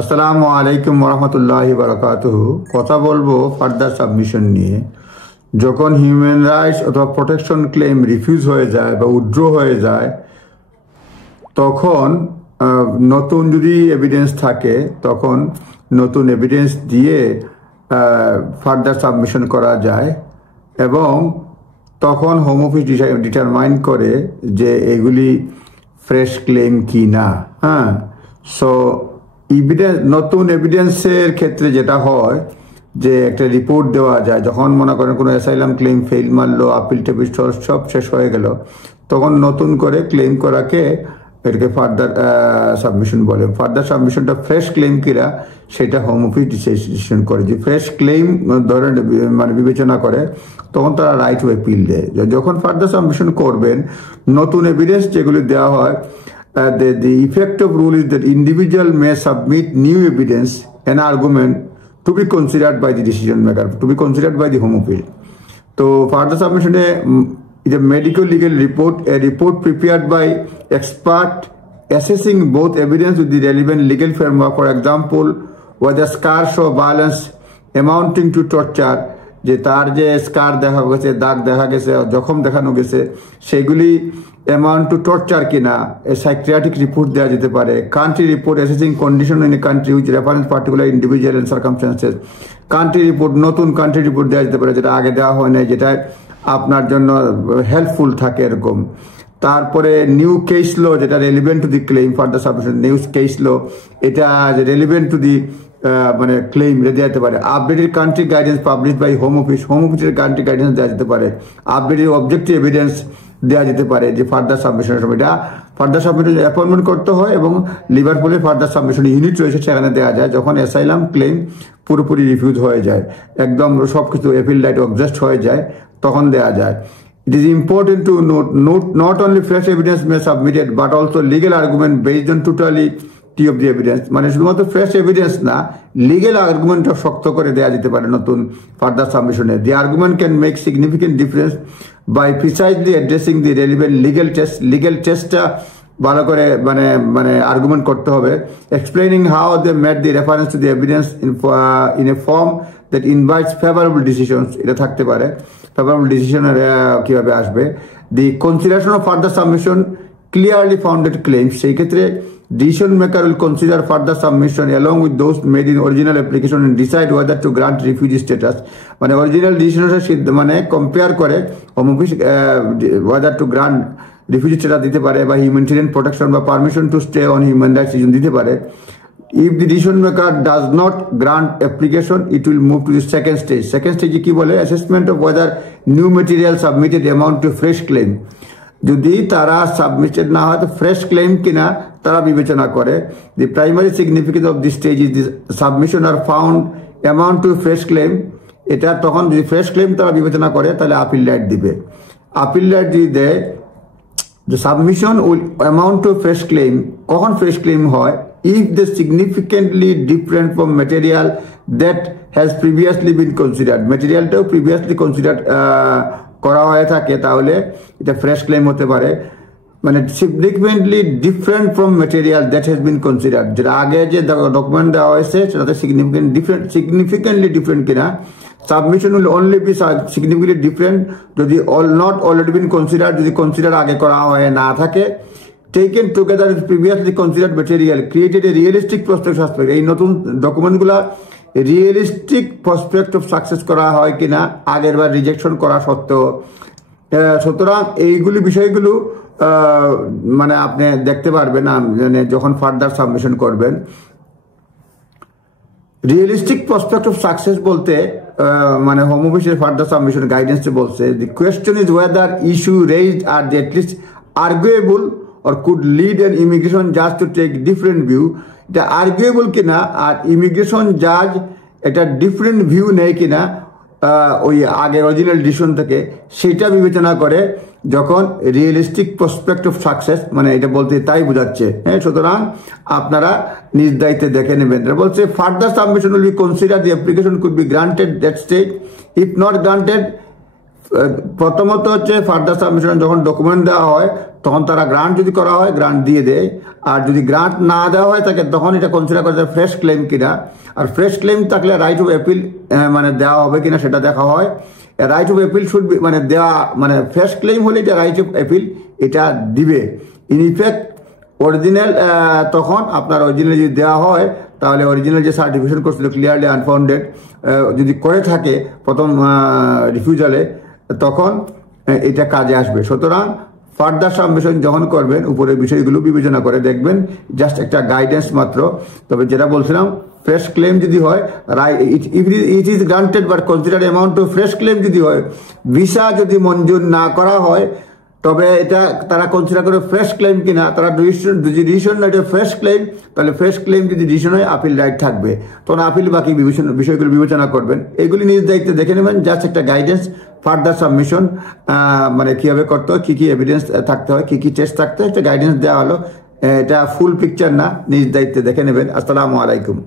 আসসালামু আলাইকুম ওরহমতুল্লাহি বারাকাতুহু। কথা বলবো ফার্দার সাবমিশন নিয়ে। যখন হিউম্যান রাইটস অথবা প্রোটেকশন ক্লেম রিফিউজ হয়ে যায় বা উইথড্র হয়ে যায়, তখন নতুন যদি এভিডেন্স থাকে তখন নতুন এভিডেন্স দিয়ে ফার্দার সাবমিশন করা যায় এবং তখন হোম অফিস ডিটারমাইন করে যে এগুলি ফ্রেশ ক্লেম কি না। সো নতুন এভিডেন্সের ক্ষেত্রে যেটা হয় যে একটা রিপোর্ট দেওয়া যায়, যখন মনে করেন কোনো অ্যাসাইলাম ক্লেম ফেল মারলো, আপিল টেপিল সব শেষ হয়ে গেল, তখন নতুন করে ক্লেম করাকে এটাকে ফার্দার সাবমিশন বলে। ফার্দার সাবমিশনটা ফ্রেশ ক্লেম কিনা সেটা হোম অফিস ডিসিশন করে। যে ফ্রেশ ক্লেম ধরেন মানে বিবেচনা করে, তখন তারা রাইট টু অ্যাপিল দেয়। যখন ফার্দার সাবমিশন করবেন, নতুন এভিডেন্স যেগুলি দেওয়া হয়, the effect of rule is that individual may submit new evidence and argument to be considered by the decision maker, to be considered by the home office. So further submission is a medical legal report, a report prepared by expert assessing both evidence with the relevant legal framework. For example, whether scars or violence amounting to torture, যে তার যে স্কার দেখা গেছে, দাগ দেখা গেছে, জখম দেখানো গেছে, সেগুলি অ্যামাউন্ট টু টর্চার কিনা, সাইকিয়াট্রিক রিপোর্ট দেওয়া যেতে পারে। Country report assessing condition in a country which reference particular individual and circumstances. Country report, নতুন কান্ট্রি রিপোর্ট দেওয়া যেতে পারে যেটা আগে দেওয়া হয় না, যেটা আপনার জন্য হেল্পফুল থাকে এরকম। তারপরে নিউ কেস ল, যেটা relevant to the claim further submission. New case law এটা রেলিভেন্ট টু দি মানে ক্লেম দেওয়া যেতে পারে। Updated country guidance publish by home office, home অফিসের কান্ট্রি গাইডেন্স দেওয়া যেতে পারে। আপডেটেড অবজেক্টিভ এভিডেন্স দেওয়া যেতে পারে যে ফার্দার সাবমিশনের সময়। এটা ফার্দার সাবমিশন অ্যাপয়েন্টমেন্ট করতে হয় এবং লিভারপুলে ফার্দার সাবমিশন ইউনিট রয়েছে, সেখানে দেওয়া যায় যখন অ্যাসাইলাম ক্লেম পুরোপুরি রিফিউজ হয়ে যায়, একদম সব কিছু অ্যাপিল রাইট অবজেস্ট হয়ে যায়, তখন দেওয়া যায়। It is important to note not only fresh evidence may submitted but also legal argument based on totality of the evidence. মানে শুধুমাত্র ফ্রেশ এভিডেন্স না, লিগেল আর্গুমেন্টও শক্ত করে দেওয়া যেতে পারে নতুন ফার্দার সাবমিশনে। The argument can make significant difference by precisely addressing the relevant legal test. Legal টেস্টটা ভালো করে মানে আর্গুমেন্ট করতে হবে। Explaining how they made the reference to the evidence in a form that invites favourable decisions, এটা থাকতে পারে। Favourable ডিসিশনের কীভাবে আসবে। The consideration of further submission clearly founded claims, সেই ক্ষেত্রে decision maker will consider further submission along with those made in original application and decide whether to grant refugee status. মানে original ডিসিশনের মানে কম্পেয়ার করে home office whether to grant refugee status দিতে পারে বা humanitarian protection বা permission to stay on human rights দিতে পারে। If the decision maker does not grant application, it will move to the second stage. Second stage কি বলে? Assessment of whether new material submitted amount to fresh claim. যদি তারা submitted না হয় তো fresh claim কিনা তারা বিবেচনা করে। The primary significance of this stage is the submission are found amount to fresh claim. এটা তখন যদি ফ্রেশ ক্লেম তারা বিবেচনা করে তাহলে আপিল রাইট দিবে। আপিল রাইট যদি দেয়, যে submission will amount to fresh claim কখন ফ্রেশ ক্লেম হয়? If they significantly different from material that has previously been considered. ম্যাটেরিয়ালটাও প্রিভিয়াসলি কনসিডার্ড করা হয়ে থাকে, তাহলে এটা ফ্রেশ ক্লেম হতে পারে। মানে significantly different from material that has been considered, যেটা আগে যে ডকুমেন্ট দেওয়া হয়েছে সেটাতে সিগনিফিকেন্টলি ডিফারেন্ট কিনা। Submission will only be significantly different যদি নট অলরেডি বিন কনসিডার্ড, যদি কনসিডার আগে করা হয়ে না থাকে। Taken together with previously considered material created A realistic prospect suspect. এই নতুন ডকুমেন্টগুলা রিয়েলিস্টিক প্রসপেক্ট অফ সাকসেস করা হয় কিনা আগের বার রিজেকশন করা সত্ত্বেও। সুতরাং এইগুলি বিষয়গুলো মানে আপনি দেখতে পারবেন মানে যখন ফার্দার সাবমিশন করবেন। রিয়েলিস্টিক প্রসপেক্ট অফ সাকসেস বলতে মানে হোম অফিসের ফার্দার সাবমিশন গাইডেন্সে বলছে, the question is whether issue raised are at least arguable or could lead an immigration judge to take different view. এটা আর্গুয়েবল কিনা আর ইমিগ্রেশন জাজ এটা ডিফারেন্ট ভিউ নেয় কিনা ওই আগের অরিজিনাল ডিসিশন থেকে, সেটা বিবেচনা করে যখন রিয়েলিস্টিক প্রসপেক্ট অফ সাকসেস, মানে এটা বলতে তাই বোঝাচ্ছে। হ্যাঁ, সুতরাং আপনারা নিজ দায়িত্বে দেখে নেবেন। বলছে further submission will be consider the application could be granted that stage. If not granted, প্রথমত হচ্ছে ফার্দার সাবমিশন যখন ডকুমেন্ট দেওয়া হয় তখন তারা গ্রান্ট যদি করা হয় গ্রান্ট দিয়ে দেয়, আর যদি গ্রান্ট না দেওয়া হয় তাকে তখন এটা কনসিডার করে ফ্রেশ ক্লেম কিনা, আর ফ্রেশ ক্লেম থাকলে রাইট অফ অ্যাপিল মানে দেওয়া হবে কিনা সেটা দেখা হয়। Right of appeal should be মানে দেওয়া মানে ফ্রেশ ক্লেম হলে এটা রাইট অফ অ্যাপিল এটা দিবে। ইন ইফেক্ট অরিজিনাল তখন আপনার অরিজিনাল যদি দেওয়া হয় তাহলে অরিজিনাল যে সার্টিফিকেশন করছিল ক্লিয়ারলি আনফাউন্ডেড যদি করে থাকে প্রথম রিফিউজালে তখন এটা কাজে আসবে। সুতরাং ফার্দার সাবমিশন যখন করবেন উপরের বিষয়গুলো বিবেচনা করে দেখবেন, জাস্ট একটা গাইডেন্স মাত্র। তবে যেটা বলছিলাম ফ্রেশ ক্লেম যদি হয় it is granted but consider amount of fresh claim যদি হয়, ভিসা যদি মঞ্জুর না করা হয় তবে এটা তারা কনসিডার করে ফ্রেশ ক্লেম কিনা, তারা ডিসিশন না এটা ফ্রেশ ক্লেম, তাহলে ফ্রেশ ক্লেম যদি ডিসিশন হয় আপিল রাইট থাকবে, তখন আপিল বাকি বিষয়গুলো বিবেচনা করবেন। এগুলি নিজ দায়িত্বে দেখে নেবেন, জাস্ট একটা গাইডেন্স। ফার্দার সাবমিশন মানে কীভাবে করতে হয়, কী কী এভিডেন্স থাকতে হয়, কী কী টেস্ট থাকতে হয়, একটা গাইডেন্স দেওয়া হলো। এটা ফুল পিকচার না, নিজ দায়িত্বে দেখে নেবেন। আসসালামু আলাইকুম।